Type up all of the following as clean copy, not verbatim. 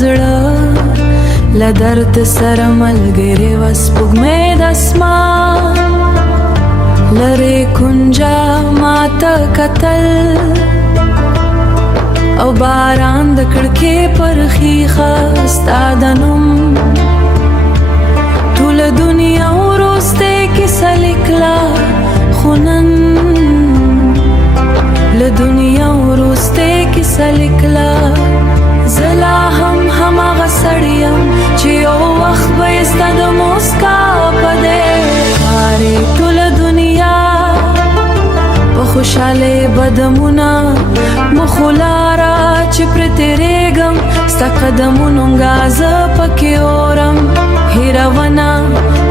زړه له درد سره ملګری و سپوږمۍ د اسمان لرې کونجه ماته کتل او باران د کړکۍ پر ښیښه ستا د نوم ټوله دنیا وروستۍ کیسه لیکله خو نن له دنیا وروستۍ کیسه لیکله زه لا هم هماغه سړی یم چې یو وخت به یې ستا د موسکا په دې ښارې ټوله دنیا په خوشحالۍ بدمونه مخو لاره چې پرې تېرېږم ستا قدمونو ګازه پکې اورم هېرونه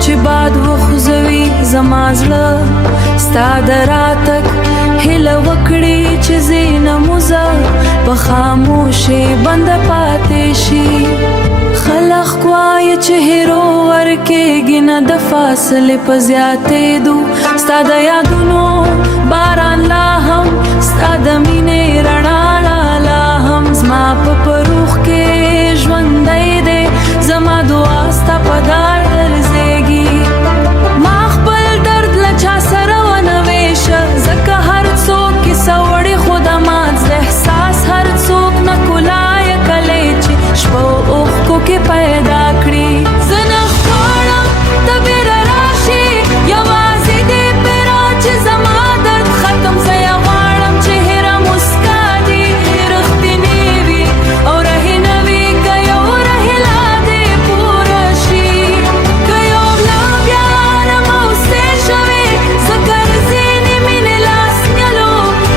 چې باد وخوځوي زما زړه ستا د راتګ هیله وکړي چې ځینه موزه په خاموشۍ بنده پاتې شي خلق وایي چې هیرو ورکېږي نه د فاصلې په زیاتېدو ستا د یادونو باران لا هم ستا د مینې رڼا لا هم زما په روح کې ژوندی دی زما دعا ستا په دار درزېږي ما خپل درد له چا سره ونه ویشه ځکه هر څوک کیسه وړي خو د مات احساس هر څوک نه کولایه کلی چې شپه اوښکو کې پیدا کړي زه نه غواړم ته بیره راشي یوازې دې پیرا چې زما درد ختم زه یې غواړم چې هېره مسکا دې رښتینې وي او رهینه وي که یو رهیله دې پوره شي که یو له بیا رموسې شوې ځکه ځینې مینې لاس نیلو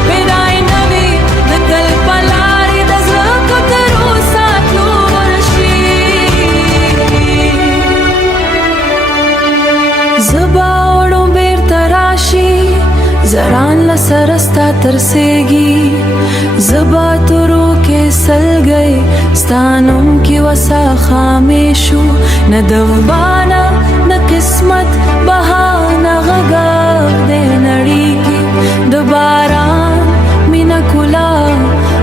پیرای نه وي د تل په لارې د زړه کوترو ساتلو ورشي زه به وړو بیرته راشي زران له سره ستا ترسېږي زه به تورو کې سلګۍ ستا نوم کې وسه خامې شو نه د وبانه نه قسمت بهانه غږه دې نړۍ کې د باران مینه کولا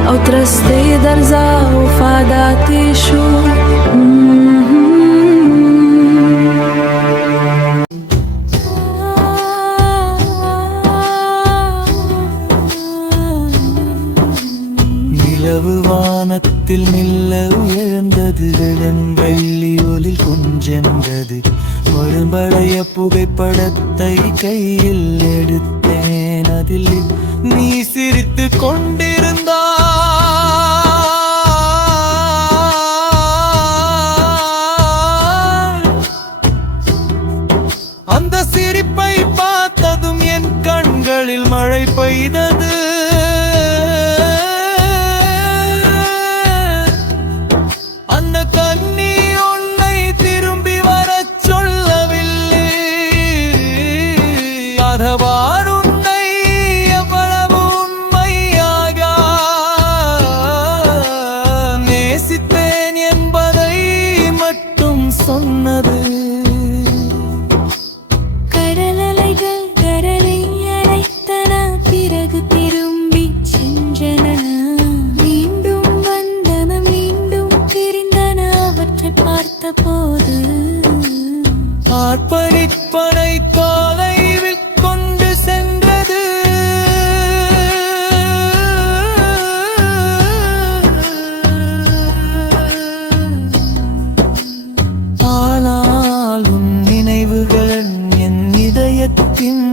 او ترستۍ درځه وفاداتې شو நிலவு வானத்தில் மெல்ல உயர்ந்தது வெள்ளி ஒளி கொஞ்சென்றது மறுபடைய புகைப்படத்தை கையில் எடுத்தேன் அதில் நீ சிரித்து கொண்டிருந்தாய் அந்த சிரிப்பை பார்த்ததும் என் கண்களில் மழை பெய்தது அந்த கண்ணி உன்னை திரும்பி வரச் சொல்லவில்லை அதவாறு உன்னை எவ்வளவு உண்மையாக நேசித்தேன் என்பதை மட்டும் சொன்னது கடலலைகள் கடலை அழைத்தன பிறகு திரும்பி சென்றன மீண்டும் வந்தன மீண்டும் பிரிந்தன அவற்றை பார்த்த போது ஆர்ப்பரிப்பனை தொலைவில் கொண்டு சென்றது ஆனால் உன் நினைவுகள் என் இதயத்தின்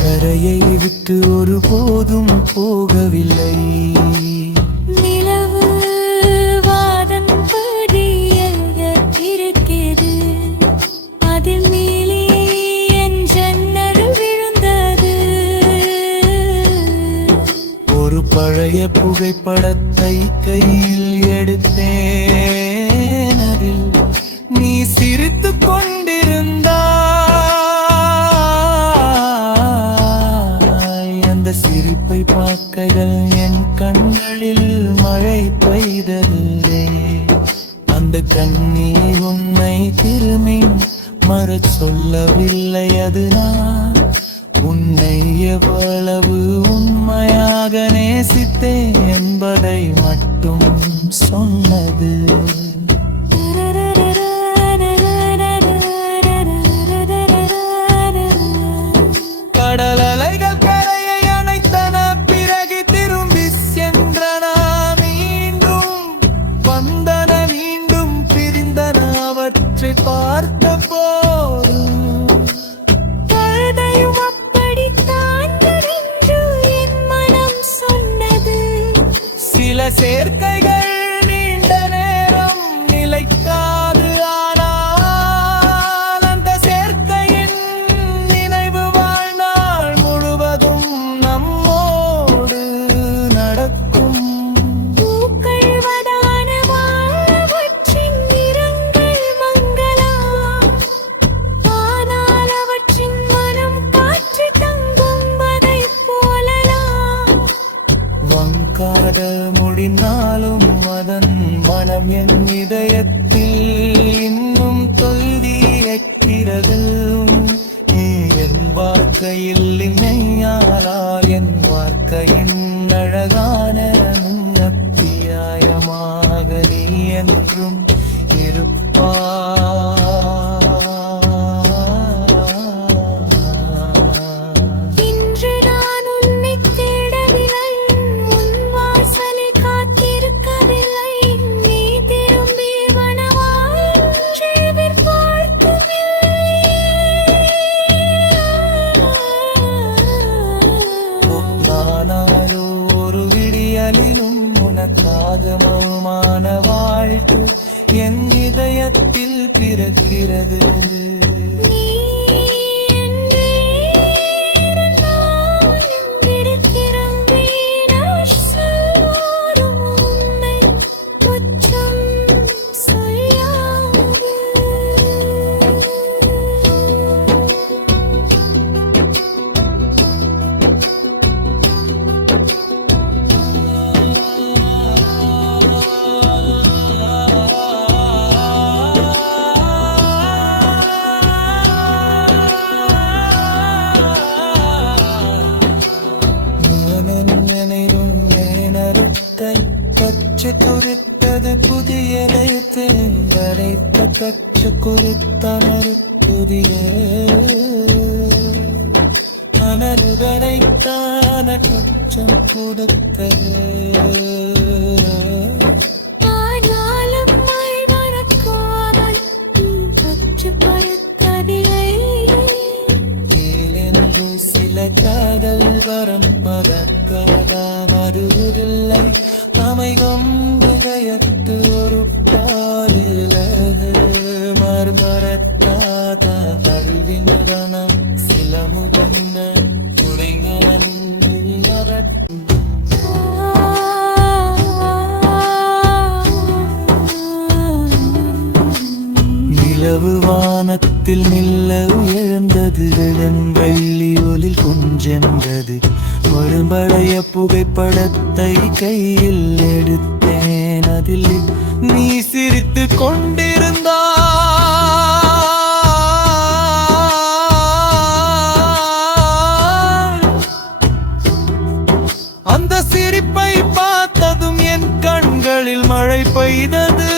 கரையை விட்டு ஒருபோதும் போகவில்லை நிலவு வாதம் படியாக இருக்கிறது அதில் நீலி என் ஜன்னல் விழுந்தது ஒரு பழைய புகைப்படத்தை கையில் எடுத்தேன் அதில் நீ சிரித்து கொண்டிருந்தாய் அந்த சிரிப்பை பார்க்கையில் என் கண்களில் மழை பெய்தது அந்த கண்ணீர் உன்னை திரும்பி மறச் சொல்லவில்லை அது நான் உன்னை எவ்வளவு உண்மையாக நேசித்தேன் என்பதை மட்டும் சொன்னது. கடல் அலைகள் கரையை அணைத்தன, பிறகு திரும்பி சென்றன. மீண்டும் வந்தன, மீண்டும் பிரிந்தன. அவற்றை பார்த்த போது கதையும் அப்படித்தான் என்று என் மனம் சொன்னது. சில சேர்க்கைகள் நீண்ட நேரம் நிலைக்காது. ஆனால் அந்த சேர்க்கையின் நினைவு வாழ்நாள் முழுவதும் நம்மோடு நடக்கும். பூக்கள்வதான வாழவற்றின் நிறங்கள் மங்கலாம். ஆனால் அவற்றின் மனம் காற்று தங்குவதைப் போலலாம். வங்காத முடிந்தாலும் அதன் மனம் என் இதயத்தில் இன்னும் தொல்லியக்கிறது. நீ என் வாழ்க்கையில் இணையாளால் என் வாழ்க்கையின் அழகான அத்தியாயமாக நீ என்றும் இருப்பாய். இன்று நான் உன்னைத் தேடவில்லை, உன் வாசலில் காத்திருக்கவில்லை. நீ திரும்பி வனவாற்றை எதிர்பார்க்கவில்லை. நானாலோ ஒரு விடியலிலும் உனக்காக மௌனமான வாழ்த்து என் இதயத்தில் பிறக்கிறது. நீ என்றே இருந்தாலும் இருக்கிறோம். வீணாய் சொல்வோரும் உன்னை குற்றம் சொல்லாது. நினைவும் நேனருத்தை கச்சு குறித்தது புதிய கலைத்த கச்சு குறித்தனர் புதிய அனருதனைத்தான குச்சம் கொடுத்தது. ஆனாலும் மழை வரக்காமல் கற்றுப்படுத்தவில்லை. ஏனென்று சில காதல் வரம் பதற்காக வருவதில்லை. அமைகம் இதயத்து ஒரு பாலிலது மறுமறக்காத வல்வினரம் சில முகந்த துணைகன் நிலவு வானத்தில் மெல்ல உயர்ந்தது. வெள்ளி ஒளில் கொஞ்சென்றது. வரும்படைய புகைப்படத்தை கையில் எடுத்தேன். அதில் நீ சிரித்து கொண்டிருந்தாய். அந்த சிரிப்பை பார்த்ததும் என் கண்களில் மழை பெய்தது.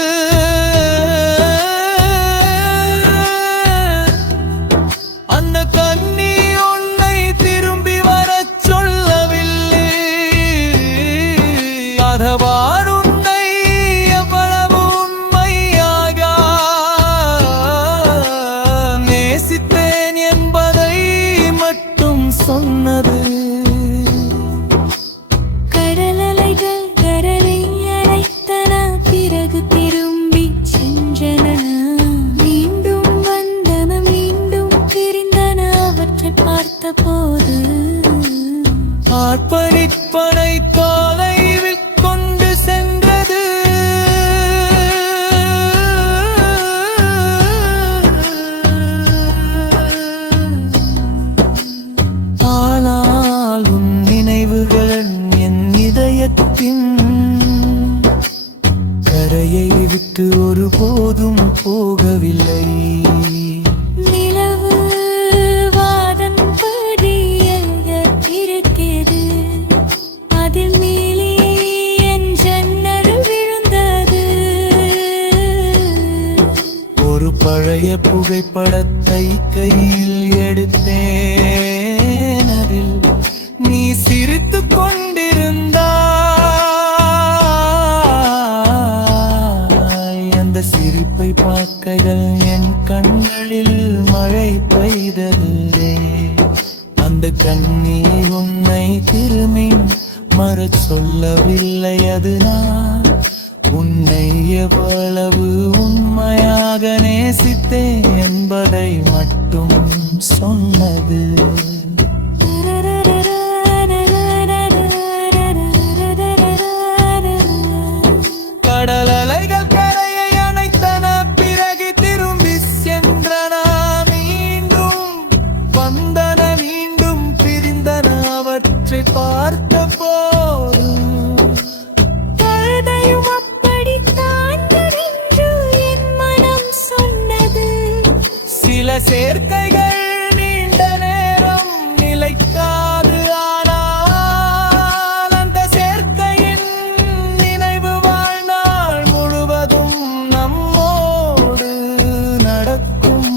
அந்த கண்ணி உன்னை திரும்பி வரச் சொல்லவில்லை. அதவாறு உன்னை எவ்வளவு உண்மையாக நேசித்தேன் என்பதை மட்டும் சொன்னது. கடலலைகள் கடலை அழைத்தன, பிறகு திரும்பி சென்றன. மீண்டும் வந்தன, மீண்டும் பிரிந்தன. அவற்றை பார்த்தபோது ஆர்ப்பரிப்பனை தொலைவில் கொண்டு சென்றது. ஆனாலும் நினைவுகள் என் இதயத்தின் கரையை விட்டு ஒருபோதும் போகவில்லை. நிலவு வாதம் படிய இருக்கிறது. அதில் மீளி என் ஜன்னல் விழுந்தது. பழைய புகைப்படத்தை கையில் எடுத்தேன். அதில் நீ சிரித்துக் கொண்டிருந்தாய். அந்த சிரிப்பை பார்க்கையில் என் கண்களில் மழை பெய்ததில்லை. அந்த கண்ணீர் உன்னை திரும்பி மறச் சொல்லவில்லை. அது நான் உன்னை எவ்வளவு உண்மையாக நேசித்தேன் என்பதை மட்டும் சொன்னது. கடல் அலைகள் கரையை அணைத்தன, பிறகு திரும்பி சென்றன. மீண்டும் வந்தன, மீண்டும் பிரிந்தன. அவற்றை பார்த்த போது கதையும் அப்படித்தான் என்று என் மனம் சொன்னது. சில சேர்க்கைகள் நீண்ட நேரம் நிலைக்காது. ஆனால் அந்த சேர்க்கையின் நினைவு வாழ்நாள் முழுவதும் நம்மோடு நடக்கும்.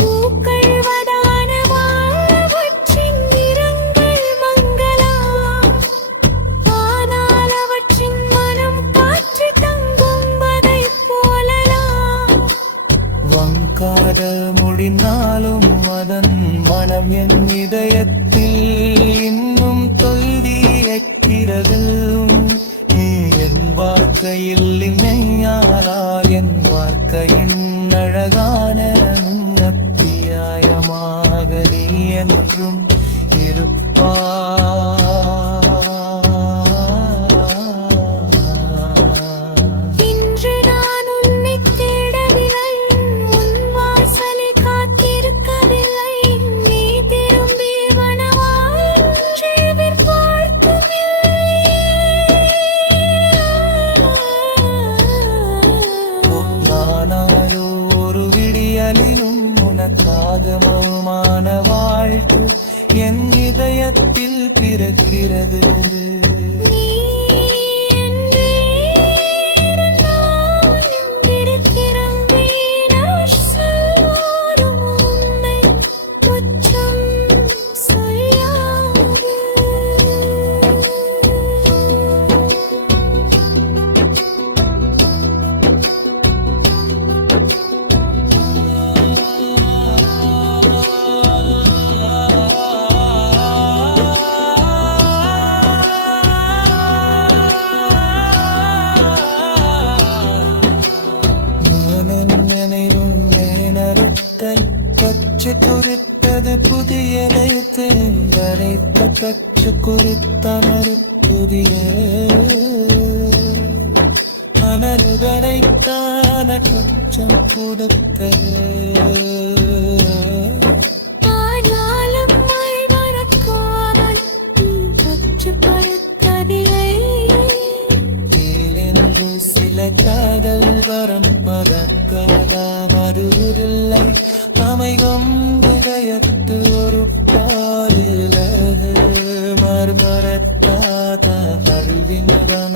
பூக்கள் வதான வாழ்வற்றின் நிறங்கள் மங்கலாம். ஆனால் அவற்றின் மனம் காற்று தங்குவதைப் போலலாம். வங்காத முடிந்தாலும் அதன் மனம் என் இதயத்தில் இன்னும் தொல்லியிருக்கிறது. நீ என் வாழ்க்கையில் இல்லையானால் என் வாழ்க்கையின் அழகான அத்தியாயமாக நீ என்றும் இருப்பாய். இன்று நான் உன்னை தேடவில்லை, உன் வாசலை காத்திருக்கவில்லை. நீ திரும்பி வனவாற்றை நானாலோ ஒரு விடியலிலும் உனக்காக மௌனமான வாழ்த்து என் இதயத்தில் பிறக்கிறது. நீ என்றே இருந்தாலும் இருக்கிறேன். வீணாய் சொல்லாரும் உன்னை குற்றம் சொல்லாது. கற்று குறித்தது புதிய அழைத்து கற்று குறித்தனர் புதிய அனருதனைத்தான கச்சம் கொடுத்தது. ஆனாலும் மழை வரக்காமல் கற்றுப்படுத்தவில்லை. என்று சில காதல் வரம் பதற்காக வருவதில்லை. அமைகம் இதயத்து ஒரு பாலில மறுமரத்தாத வருகின்றன.